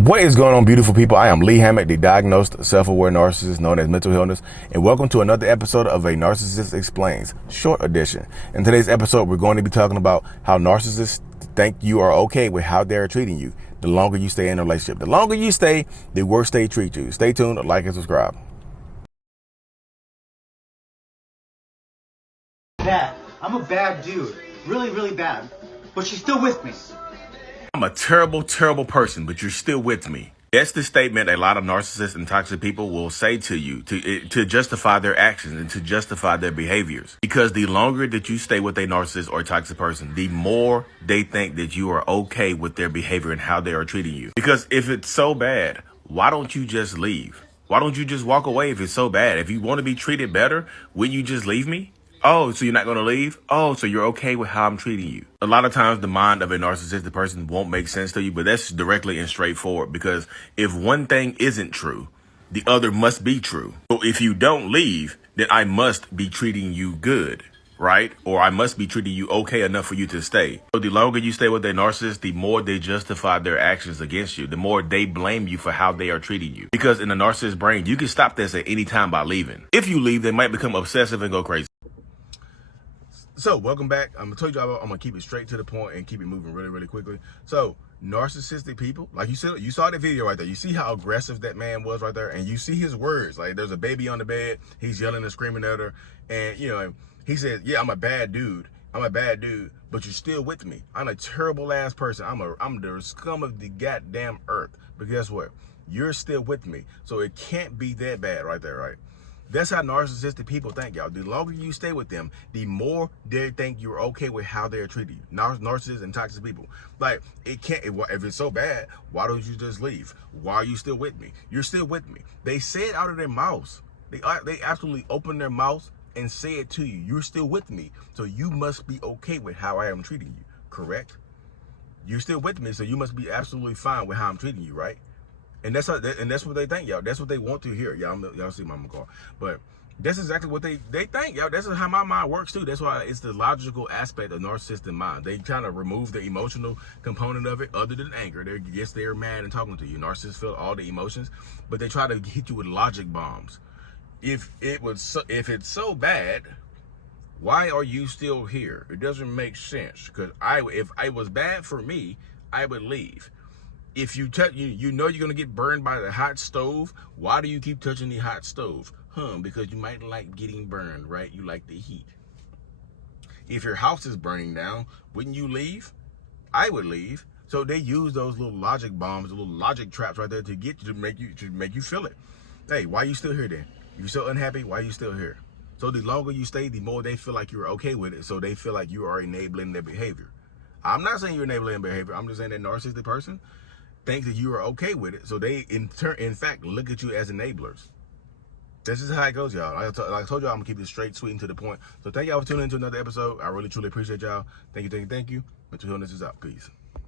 What is going on, beautiful people? I am Lee Hammett, the diagnosed self-aware narcissist known as mental illness, and welcome to another episode of A Narcissist Explains, short edition. In today's episode, we're going to be talking about how narcissists think you are okay with how they're treating you the longer you stay in a relationship. The longer you stay, the worse they treat you. Stay tuned, like and subscribe. Bad. I'm a bad dude. Really, really bad. But she's still with me. I'm a terrible, terrible person, but you're still with me. That's the statement a lot of narcissists and toxic people will say to you to justify their actions and to justify their behaviors. Because the longer that you stay with a narcissist or a toxic person, the more they think that you are okay with their behavior and how they are treating you. Because if it's so bad, why don't you just leave? Why don't you just walk away if it's so bad? If you want to be treated better, wouldn't you just leave me? Oh, so you're not going to leave? Oh, so you're okay with how I'm treating you. A lot of times the mind of a narcissistic person won't make sense to you, but that's directly and straightforward, because if one thing isn't true, the other must be true. So if you don't leave, then I must be treating you good, right? Or I must be treating you okay enough for you to stay. So the longer you stay with a narcissist, the more they justify their actions against you, the more they blame you for how they are treating you. Because in a narcissist's brain, you can stop this at any time by leaving. If you leave, they might become obsessive and go crazy. So welcome back. I'm gonna tell you, I'm gonna keep it straight to the point and keep it moving really, really quickly. So narcissistic people, like you saw the video right there. You see how aggressive that man was right there, and you see his words. Like, there's a baby on the bed, he's yelling and screaming at her, and he said, "Yeah, I'm a bad dude. I'm a bad dude, but you're still with me. I'm a terrible ass person. I'm the scum of the goddamn earth. But guess what? You're still with me, so it can't be that bad right there, right?" That's how narcissistic people think, y'all. The longer you stay with them, the more they think you're okay with how they're treating you. Narcissists and toxic people. Like, it can't, if it's so bad, why don't you just leave? Why are you still with me? You're still with me. They say it out of their mouths. They absolutely open their mouths and say it to you. You're still with me, so you must be okay with how I am treating you, correct? You're still with me, so you must be absolutely fine with how I'm treating you, right? And that's what they think, y'all. That's what they want to hear. Y'all see my car. But that's exactly what they think, y'all. That's how my mind works too. That's why it's the logical aspect of narcissistic mind. They kind of remove the emotional component of it, other than anger. They're mad and talking to you. Narcissists feel all the emotions, but they try to hit you with logic bombs. If it's so bad, why are you still here? It doesn't make sense. Because if it was bad for me, I would leave. If you touch, you know you're gonna get burned by the hot stove. Why do you keep touching the hot stove? Because you might like getting burned, right? You like the heat. If your house is burning down, wouldn't you leave? I would leave. So they use those little logic bombs, the little logic traps right there to make you feel it. Hey, why are you still here then? You're so unhappy. Why are you still here? So the longer you stay, the more they feel like you're okay with it. So they feel like you are enabling their behavior. I'm not saying you're enabling their behavior. I'm just saying that narcissistic person thinks that you are okay with it, so they in fact look at you as enablers. This is how it goes, y'all. Like I told y'all, I'm gonna keep it straight, sweet, and to the point. So thank y'all for tuning into another episode. I really truly appreciate y'all. Thank you. Mental illness is out. Peace.